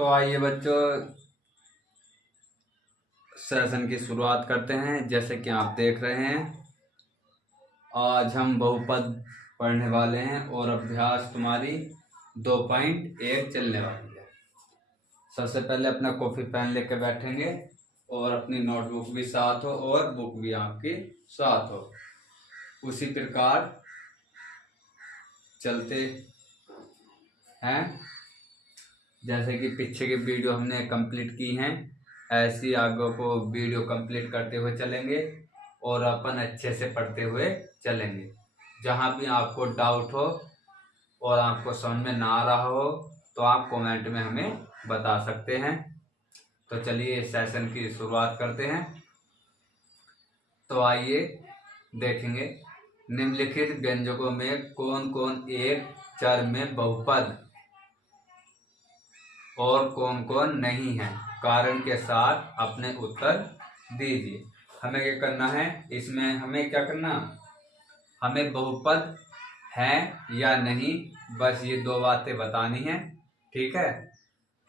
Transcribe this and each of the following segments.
तो आइए बच्चों, सेशन की शुरुआत करते हैं। जैसे कि आप देख रहे हैं, आज हम बहुपद पढ़ने वाले हैं और अभ्यास तुम्हारी 2.1 चलने वाली है। सबसे पहले अपना कॉपी पेन लेकर बैठेंगे और अपनी नोटबुक भी साथ हो और बुक भी आपकी साथ हो। उसी प्रकार चलते हैं, जैसे कि पीछे की वीडियो हमने कंप्लीट की हैं, ऐसी आगे को वीडियो कंप्लीट करते हुए चलेंगे और अपन अच्छे से पढ़ते हुए चलेंगे। जहाँ भी आपको डाउट हो और आपको समझ में ना आ रहा हो तो आप कमेंट में हमें बता सकते हैं। तो चलिए सेशन की शुरुआत करते हैं। तो आइए देखेंगे, निम्नलिखित व्यंजकों में कौन कौन एक चर में बहुपद और कौन कौन नहीं है, कारण के साथ अपने उत्तर दीजिए। हमें क्या करना है, इसमें हमें क्या करना, हमें बहुपद है या नहीं, बस ये दो बातें बतानी है। ठीक है।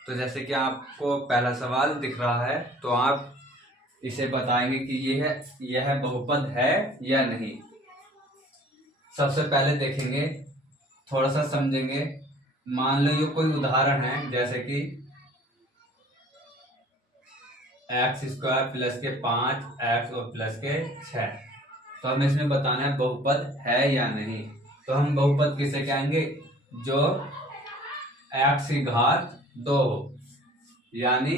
तो जैसे कि आपको पहला सवाल दिख रहा है, तो आप इसे बताएंगे कि यह बहुपद है या नहीं। सबसे पहले देखेंगे, थोड़ा सा समझेंगे। मान लो ये कोई उदाहरण है, जैसे कि x² प्लस के 5 x और प्लस के 6। तो हमें इसमें बताना है बहुपद है या नहीं। तो हम बहुपद किसे कहेंगे, जो x की घात 2 हो, यानी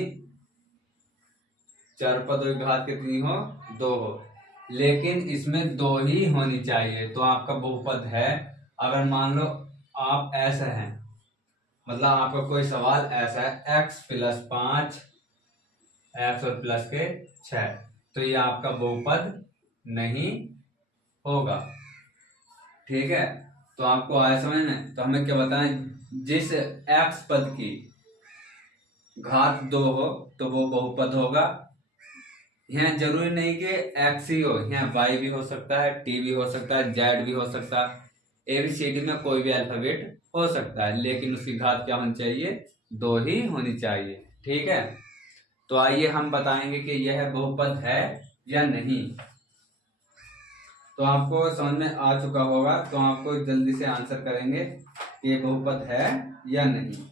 चरपदों की घात कितनी हो, 2 हो, लेकिन इसमें 2 ही होनी चाहिए तो आपका बहुपद है। अगर मान लो आप ऐसा है, मतलब आपका कोई सवाल ऐसा है x प्लस 5 x और प्लस के 6, तो ये आपका बहुपद नहीं होगा। ठीक है। तो आपको आया समझ में। तो हमें क्या बताएं, जिस x पद की घात 2 हो तो वो बहुपद होगा। यहाँ जरूरी नहीं कि x ही हो, यहाँ y भी हो सकता है, t भी हो सकता है, z भी हो सकता है, ABCD में कोई भी अल्फाबेट हो सकता है, लेकिन उसकी घात क्या होनी चाहिए, 2 ही होनी चाहिए। ठीक है। तो आइए हम बताएंगे कि यह बहुपद है या नहीं। तो आपको समझ में आ चुका होगा, तो आपको जल्दी से आंसर करेंगे कि ये बहुपद है या नहीं।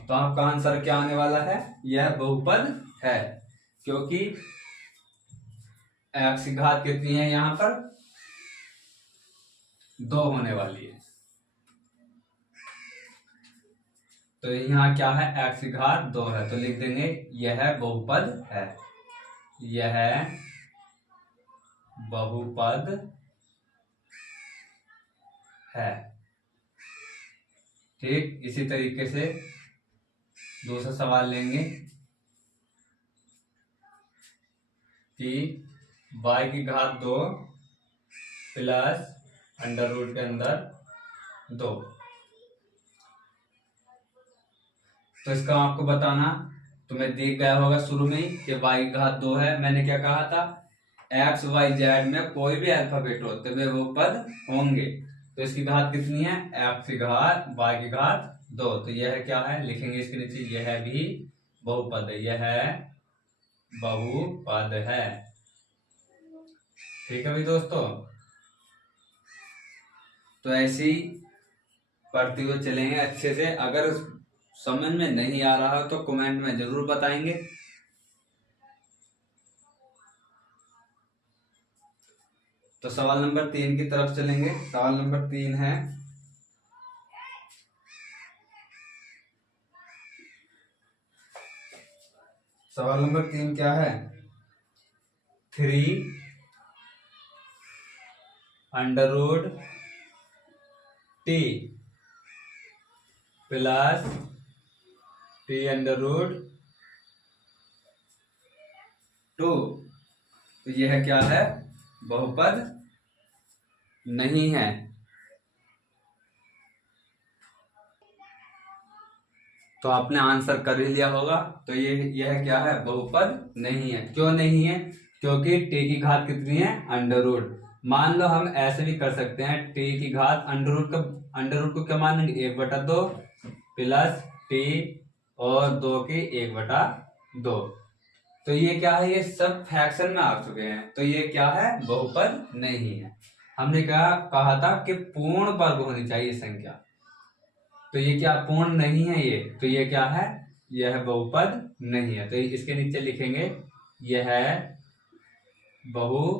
तो आपका आंसर क्या आने वाला है, यह बहुपद है, क्योंकि x की घात कितनी है, यहां पर 2 होने वाली है। तो यहाँ क्या है, x की घात 2 है, तो लिख देंगे यह बहुपद है, यह बहुपद है। ठीक, इसी तरीके से दूसरा सवाल लेंगे कि y की घात 2 प्लस अंडर रूट के अंदर 2। तो इसका आपको बताना, तुम्हें दिख गया होगा शुरू में ही कि y की घात 2 है। मैंने क्या कहा था, x y z में कोई भी अल्फाबेट हो तो वे बहुपद होंगे। तो इसकी घात कितनी है, x की घात y की घात 2। तो यह क्या है, लिखेंगे इसके नीचे, यह भी बहुपद है, यह बहुपद है। ठीक है भाई दोस्तों। तो ऐसे ही पढ़ते हुए चलेंगे अच्छे से। अगर समझ में नहीं आ रहा तो कमेंट में जरूर बताएंगे। तो सवाल नंबर 3 की तरफ चलेंगे। सवाल नंबर 3 है, सवाल नंबर 3 क्या है, 3 under root t plus t under root 2। तो यह क्या है, बहुपद नहीं है। तो आपने आंसर कर ही लिया होगा। तो यह क्या है, बहुपद नहीं है। क्यों नहीं है, क्योंकि टी की घात कितनी है, अंडर रूट। मान लो हम ऐसे भी कर सकते हैं, टी की घात अंडर रूट का, अंडर रूट को क्या मानेंगे, 1/2 प्लस टी और 2 की 1/2। तो ये क्या है, ये सब फ्रैक्शन में आ चुके हैं, तो ये क्या है, बहुपद नहीं है। हमने कहा था कि पूर्ण वर्ग होनी चाहिए संख्या, तो ये क्या पूर्ण नहीं है ये, तो ये क्या है, यह बहुपद नहीं है। तो इसके नीचे लिखेंगे यह बहुपद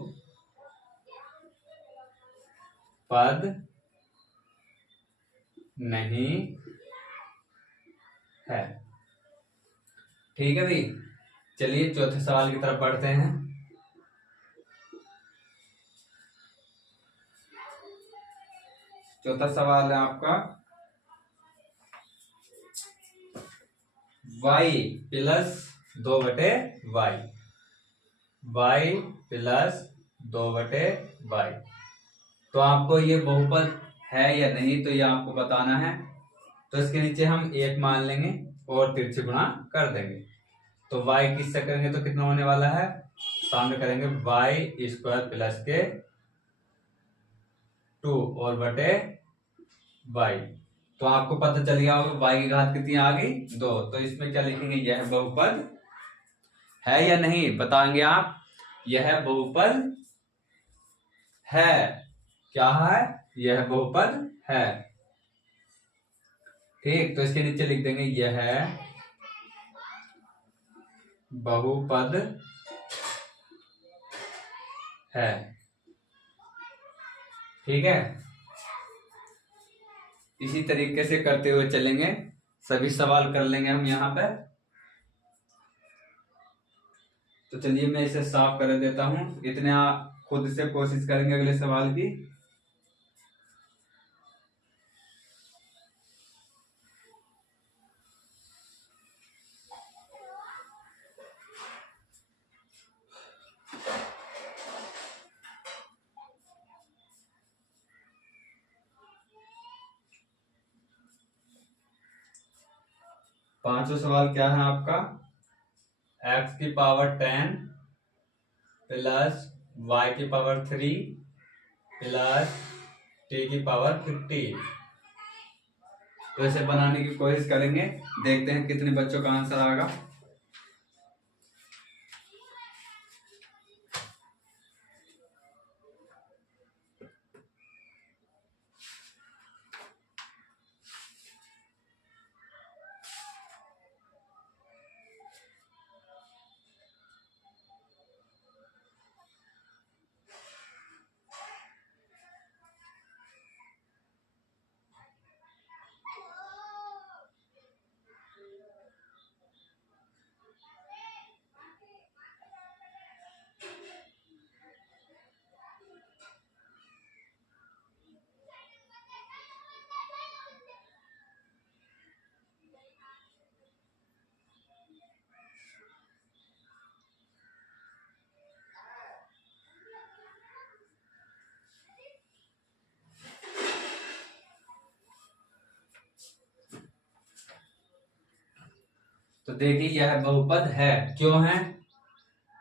नहीं है। ठीक है भाई, चलिए चौथे सवाल की तरफ बढ़ते हैं। चौथा सवाल है आपका, y plus 2/y, y plus 2/y। तो आपको ये बहुपद है या नहीं, तो ये आपको बताना है। तो इसके नीचे हम 1 मान लेंगे और तिरछे गुणा कर देंगे। तो y किससे करेंगे तो कितना होने वाला है, सामने करेंगे y² प्लस के 2 और बटे y। तो आपको पता चल गया होगा y की घात कितनी आ गई, 2। तो इसमें क्या लिखेंगे, यह बहुपद है या नहीं, बताएंगे आप। यह बहुपद है, क्या है, यह बहुपद है। ठीक, तो इसके नीचे लिख देंगे यह बहुपद है। ठीक है, इसी तरीके से करते हुए चलेंगे, सभी सवाल कर लेंगे हम यहाँ पे। तो चलिए मैं इसे साफ कर देता हूं, इतने आप खुद से कोशिश करेंगे अगले सवाल की। पांचवा सवाल क्या है आपका, x की पावर 10 प्लस y की पावर 3 प्लस t की पावर 50। तो इसे बनाने की कोशिश करेंगे, देखते हैं कितने बच्चों का आंसर आएगा। तो देखिए यह बहुपद है, क्यों है,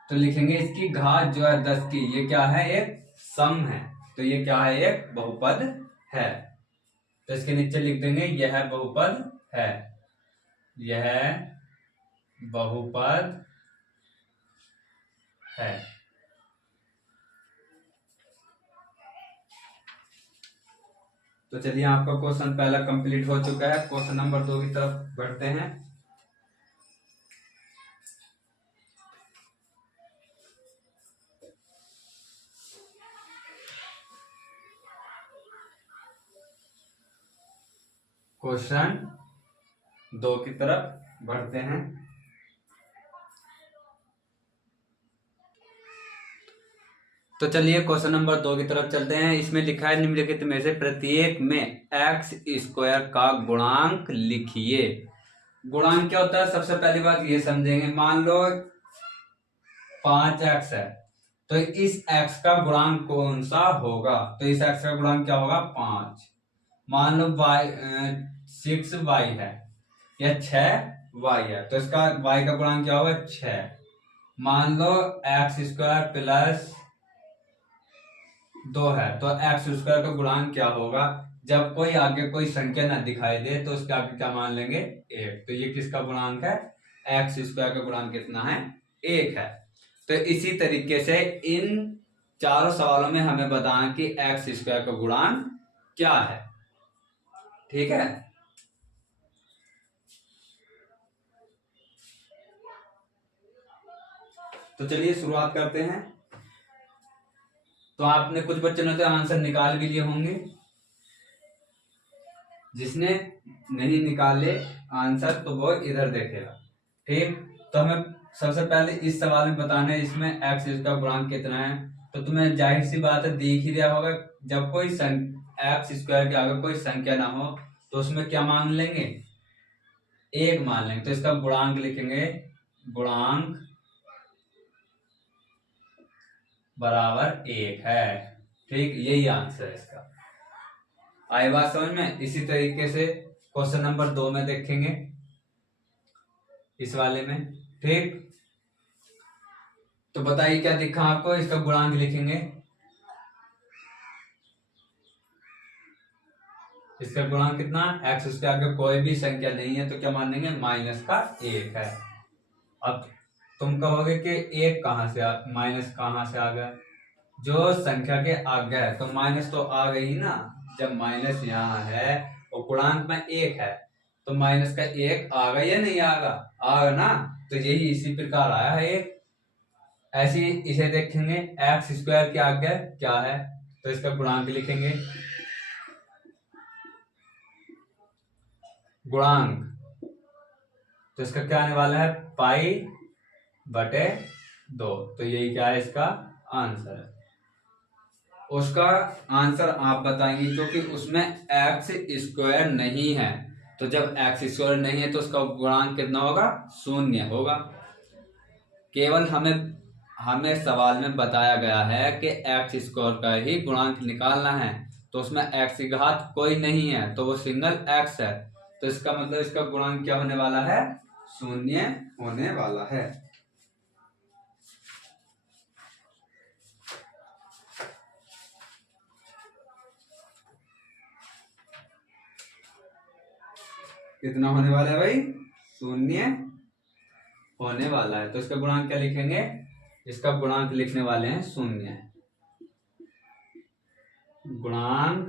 तो लिखेंगे इसकी घात जो है 10 की, ये क्या है, एक सम है, तो ये क्या है, एक बहुपद है। तो इसके नीचे लिख देंगे यह बहुपद है, यह बहुपद है। तो चलिए आपका क्वेश्चन पहला कंप्लीट हो चुका है, क्वेश्चन नंबर 2 की तरफ बढ़ते हैं। क्वेश्चन 2 की तरफ बढ़ते हैं। तो चलिए क्वेश्चन नंबर 2 की तरफ चलते हैं। इसमें लिखा है निम्नलिखित में से प्रत्येक में x² का गुणांक लिखिए। गुणांक क्या होता है, सबसे पहली बात ये समझेंगे। मान लो 5x है, तो इस x का गुणांक कौन सा होगा, तो इस x का गुणांक क्या होगा, 5। मान लो 6y है, या 6y है, तो इसका y का गुणांक क्या होगा 6। मान लो x स्क्वायर प्लस 2 है, तो x स्क्वायर का गुणांक क्या होगा, जब कोई आगे कोई संख्या ना दिखाई दे तो उसके आगे क्या मान लेंगे 1। तो ये किसका गुणांक है, x स्क्वायर का गुणांक कितना है 1 है। तो इसी तरीके से इन चारों सवालों में हमें बताना कि x स्क्वायर का गुणांक क्या है। ठीक है, तो चलिए शुरुआत करते हैं। तो आपने कुछ बच्चों ने तो आंसर निकाल भी लिए होंगे, जिसने नहीं निकाले आंसर तो वो इधर देखेगा। ठीक, तो हमें सबसे पहले इस सवाल में बताना है इसमें x का गुणांक कितना है। तो तुम्हें जाहिर सी बात है दिख ही रहा होगा, जब कोई x स्क्वायर के आगे कोई संख्या ना हो तो उसमें क्या मान लेंगे 1 मान लेंगे। तो इसका गुणांक लिखेंगे, गुणांक बराबर 1 है। ठीक, यही आंसर है इसका। आई बात समझ में। इसी तरीके से क्वेश्चन नंबर 2 में देखेंगे, इस वाले में। ठीक, तो बताइए क्या दिखा आपको, इसका गुणांक लिखेंगे, इसका गुणांक कितना, x उसके आगे कोई भी संख्या नहीं है तो क्या मान लेंगे -1 है। अब तुम कहोगे कि 1 कहां से माइनस कहां से आ गया, जो संख्या के आगे है तो माइनस तो आ गई ना। जब माइनस यहाँ है और गुणांक में 1 है तो माइनस का 1 आ गया या नहीं आगा, आगा ना। तो यही इसी प्रकार आया है 1। ऐसे ही इसे देखेंगे, एक्स स्क्वायर के आगे क्या है तो इसका गुणांक लिखेंगे, गुणांक तो इसका क्या आने वाला है π/2। तो यही क्या है इसका आंसर है। उसका आंसर आप बताएंगे क्योंकि उसमें एक्स स्क्वायर नहीं है। तो जब एक्स स्क्वायर नहीं है तो उसका गुणांक कितना होगा 0 होगा। केवल हमें सवाल में बताया गया है कि एक्स स्क्वायर का ही गुणांक निकालना है, तो उसमें एक्स की घात कोई नहीं है तो वो सिंगल एक्स है। तो इसका मतलब इसका गुणांक क्या होने वाला है 0 होने वाला है। कितना होने वाला है भाई 0 होने वाला है। तो इसका गुणांक क्या लिखेंगे, इसका गुणांक लिखने वाले हैं 0। गुणांक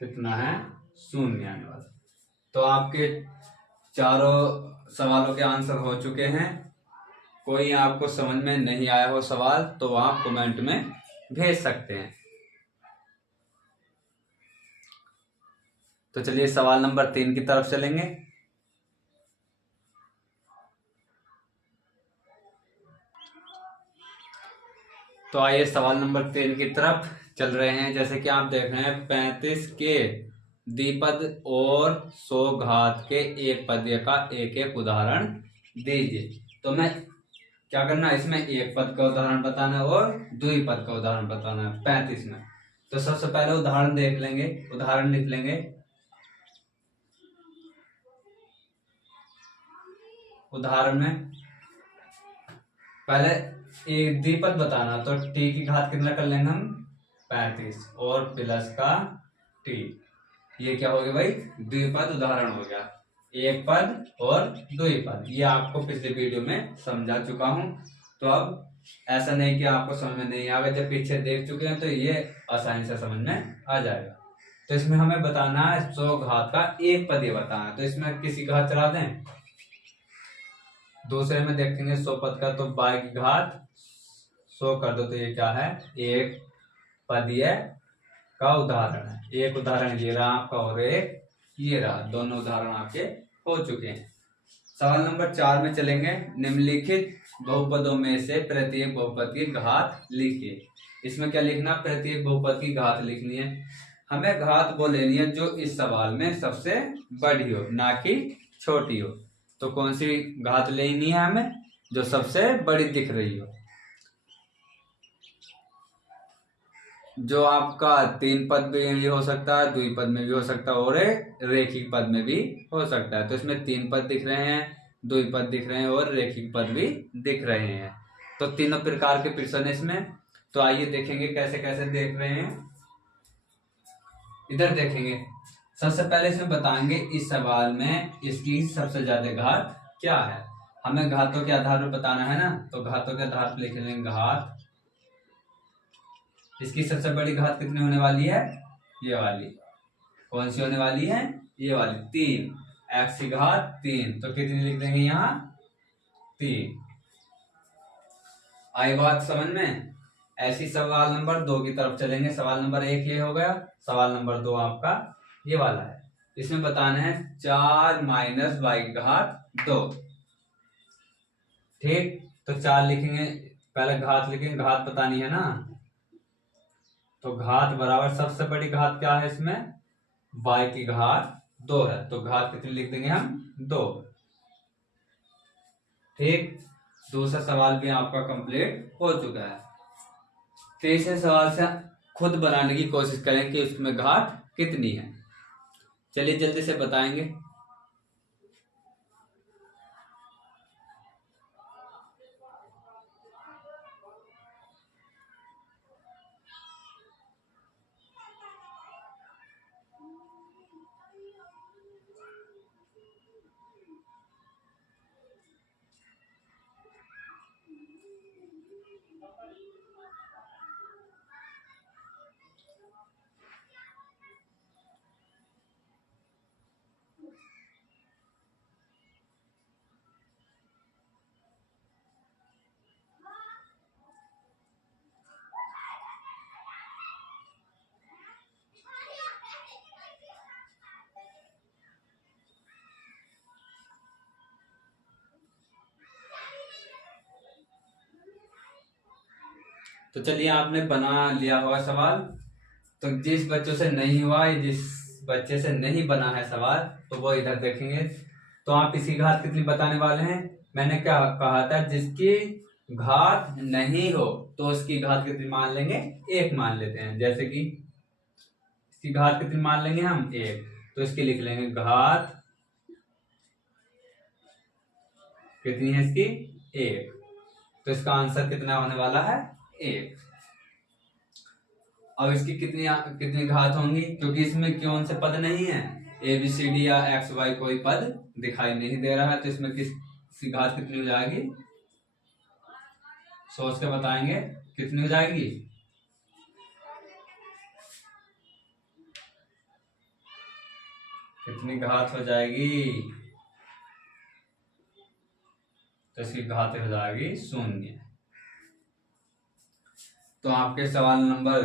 कितना है 0 आने वाला। तो आपके चारों सवालों के आंसर हो चुके हैं। कोई आपको समझ में नहीं आया हो सवाल तो आप कमेंट में भेज सकते हैं। तो चलिए सवाल नंबर 3 की तरफ चलेंगे। तो आइए सवाल नंबर 3 की तरफ चल रहे हैं। जैसे कि आप देख रहे हैं 35 के द्विपद और 100 घात के एक पदीय का एक एक उदाहरण दीजिए। तो मैं क्या करना है, इसमें एक पद का उदाहरण बताना है और द्विपद का उदाहरण बताना है 35 में। तो सबसे पहले उदाहरण देख लेंगे, उदाहरण लिख लेंगे। उदाहरण में पहले एक द्विपद बताना, तो टी की घात कितना कर लेंगे हम 35 और प्लस का टी। ये क्या हो गया भाई द्विपद उदाहरण हो गया, एक पद और द्विपद। ये आपको पिछले वीडियो में समझा चुका हूं। तो अब ऐसा नहीं कि आपको समझ में नहीं आएगा, जब पीछे देख चुके हैं तो ये आसानी से समझ में आ जाएगा। तो इसमें हमें बताना है 100 घात का एक पद ये बताना है। तो इसमें किसी घात चला दें, दूसरे में देखेंगे 100 पद का, तो बाई की घात 100 कर दो। तो ये क्या है एक पदीय का उदाहरण है। एक उदाहरण ये रहा आपका और एक ये रहा, दोनों उदाहरण आपके हो चुके हैं। सवाल नंबर 4 में चलेंगे। निम्नलिखित बहुपदों में से प्रत्येक बहुपद की घात लिखिए। इसमें क्या लिखना, प्रत्येक बहुपद की घात लिखनी है। हमें घात वो लेनी है जो इस सवाल में सबसे बड़ी हो, ना कि छोटी हो। तो कौन सी घात लेनी है हमें, जो सबसे बड़ी दिख रही हो। जो आपका तीन पद में भी हो सकता है, द्विपद में भी हो सकता है और रेखिक पद में भी हो सकता है। तो इसमें तीन पद दिख रहे हैं, द्विपद दिख रहे हैं और रेखिक पद भी दिख रहे हैं। तो तीनों प्रकार के प्रश्न इसमें। तो आइए देखेंगे कैसे कैसे देख रहे हैं। इधर देखेंगे, सबसे पहले इसमें बताएंगे इस सवाल में इसकी सबसे ज्यादा घात क्या है। हमें घातों के आधार पर बताना है ना, तो घातों के आधार पर लिख लेंगे घात। इसकी सबसे बड़ी घात कितनी होने वाली है, ये वाली। कौन सी होने वाली है, ये वाली, 3। x की घात 3, तो कितनी लिख देंगे यहाँ, 3। आई बात समझ में। ऐसी सवाल नंबर 2 की तरफ चलेंगे। सवाल नंबर 1 ये हो गया, सवाल नंबर 2 आपका ये वाला है। इसमें बताना है 4 माइनस वाई की घात 2। ठीक, तो 4 लिखेंगे, पहले घात लिखेंगे, घात बतानी है ना। तो घात बराबर सबसे बड़ी घात क्या है इसमें, y की घात 2 है, तो घात कितनी लिख देंगे हम, 2। ठीक, दूसरा सवाल भी आपका कंप्लीट हो चुका है। तीसरे सवाल से खुद बनाने की कोशिश करें कि उसमें घात कितनी है। चलिए जल्दी से बताएंगे। तो चलिए आपने बना लिया होगा सवाल। तो जिस बच्चों से नहीं हुआ, जिस बच्चे से नहीं बना है सवाल, तो वो इधर देखेंगे। तो आप इसकी घात कितनी बताने वाले हैं। मैंने क्या कहा था, जिसकी घात नहीं हो तो उसकी घात कितनी मान लेंगे, 1 मान लेते हैं। जैसे कि इसकी घात कितनी मान लेंगे हम, 1, तो इसकी लिख लेंगे घात कितनी है इसकी, 1। तो इसका आंसर कितना होने वाला है, 1। अब इसकी कितनी कितनी घात होंगी, क्योंकि इसमें कौन से पद नहीं है, ABCD या XY कोई पद दिखाई नहीं दे रहा है। तो इसमें किसकी घात कितनी हो जाएगी, सोच के बताएंगे कितनी हो जाएगी। कितनी घात हो जाएगी, तो इसकी घात हो जाएगी 0। तो आपके सवाल नंबर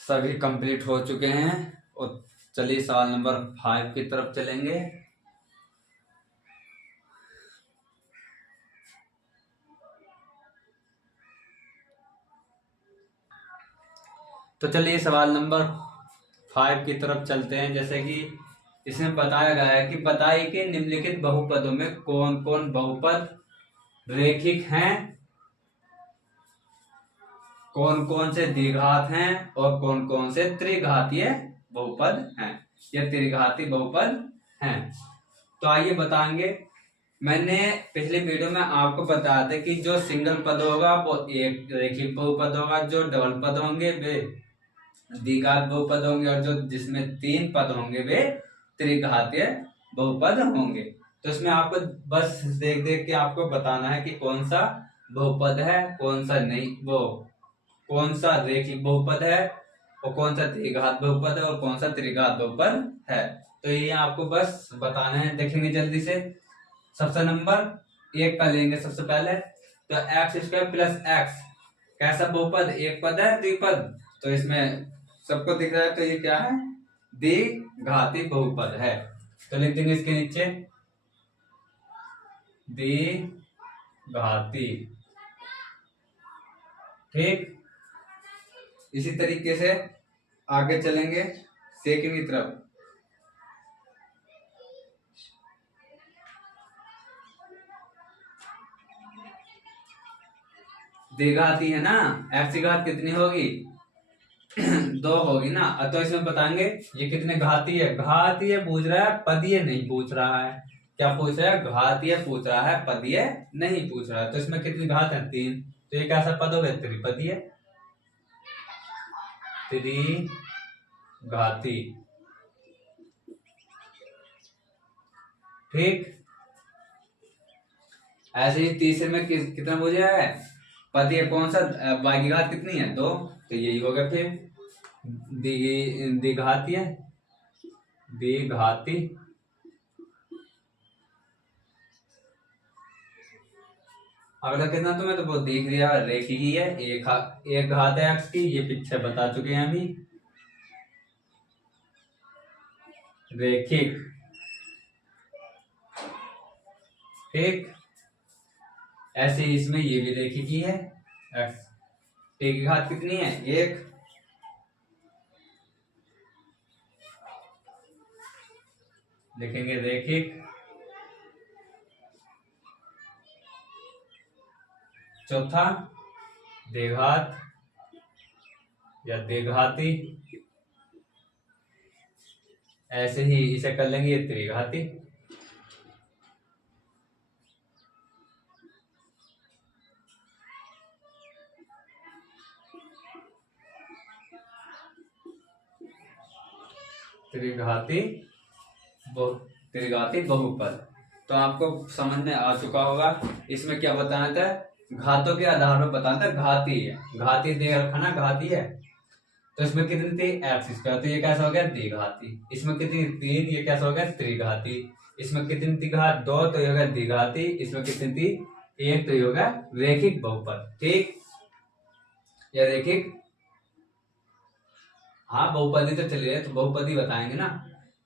सभी कंप्लीट हो चुके हैं। और चलिए सवाल नंबर 5 की तरफ चलेंगे। तो चलिए सवाल नंबर 5 की तरफ चलते हैं। जैसे कि इसमें बताया गया है कि बताइए कि निम्नलिखित बहुपदों में कौन कौन बहुपद रेखिक हैं, कौन कौन से द्विघात हैं और कौन कौन से त्रिघातीय बहुपद हैं या त्रिघाती बहुपद हैं। तो आइए बताएंगे। मैंने पिछले वीडियो में आपको बताया था कि जो सिंगल पद होगा वो एक रेखिक बहुपद होगा, जो डबल पद होंगे वे द्विघात बहुपद होंगे, और जो जिसमें 3 पद होंगे वे त्रिघातीय बहुपद होंगे। तो इसमें आपको बस देख देख के आपको बताना है कि कौन सा बहुपद है, कौन सा नहीं, वो कौन सा रेखिक बहुपद है और कौन सा द्विघात बहुपद है और कौन सा त्रिघात बहुपद है। तो ये आपको बस बताना है। देखेंगे जल्दी से। सबसे नंबर 1 का लेंगे सबसे पहले। तो x² प्लस x कैसा बहुपद, एक पद है द्विपद, तो इसमें सबको दिख रहा है, तो ये क्या है, द्विघाती बहुपद है। तो लिख देंगे इसके नीचे द्विघाती। ठीक, इसी तरीके से आगे चलेंगे सेकंड की तरफ। द्विघाती है ना, x की घात कितनी होगी, दो होगी ना, तो इसमें बताएंगे ये कितने घाती है। घातीय पूछ रहा है, पदीय नहीं पूछ रहा है। क्या पूछ रहा है? घातीय पूछ रहा है, पदीय नहीं पूछ रहा है। तो इसमें कितनी घात है? 3। तो ये कैसा पद हो गया? त्रिपदीय, त्रिघाती। ठीक। ऐसे ही तीसरे में कितना पूछा है? पदीय कौन सा? y की घात कितनी है? 2। तो यही होगा फिर द्विघातीय, द्विघाती। अगला कितना तुम्हें तो वो देख लिया, रेखीय है। एक घात है x की, ये पीछे बता चुके हैं अभी। रेखिक। ठीक। ऐसे ही इसमें ये भी रेखिक ही है। x एक की घात कितनी है? 1। लिखेंगे रेखिक। चौथा द्विघात या द्विघाती। ऐसे ही इसे कर लेंगे त्रिघाती। त्रिघाती त्रिघाती बहुपद। तो आपको समझ में आ चुका होगा। इसमें क्या बताना था? घातों के आधार पर बताना था। घाती है, घाती दे रखा ना, घाती है। तो इसमें कितनी थी? x square. तो ये कैसा हो गया? द्विघाती। इसमें कितनी? 3। ये कैसा हो गया? त्रिघाती। इसमें कितनी थी घात? 2। तो ये हो गया द्विघाती। इसमें कितनी थी? 1। तो ये हो गया रेखिक बहुपद। ठीक। या रेखिक, हाँ बहुपदी तो चलिए, तो बहुपदी बताएंगे ना।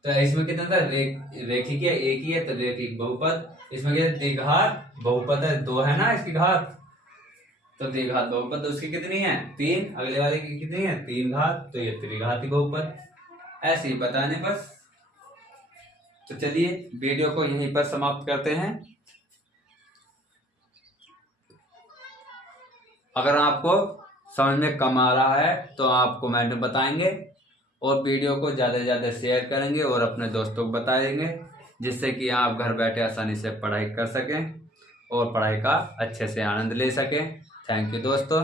तो इसमें कितना था? रेखिक है, एक ही है, तो रेखिक बहुपद। इसमें क्या? द्विघात बहुपद है, 2 है ना इसकी घात। तो द्विघात बहुपद, तो उसकी कितनी है? 3। अगले वाले की कितनी है? 3 घात। तो ये त्रिघाती बहुपद। ऐसे ही बताने बस। तो चलिए वीडियो को यहीं पर समाप्त करते हैं। अगर आपको समझ में कम आ रहा है तो आप कमेंट में बताएंगे, और वीडियो को ज़्यादा से ज़्यादा शेयर करेंगे और अपने दोस्तों को बताएंगे, जिससे कि आप घर बैठे आसानी से पढ़ाई कर सकें और पढ़ाई का अच्छे से आनंद ले सकें। थैंक यू दोस्तों।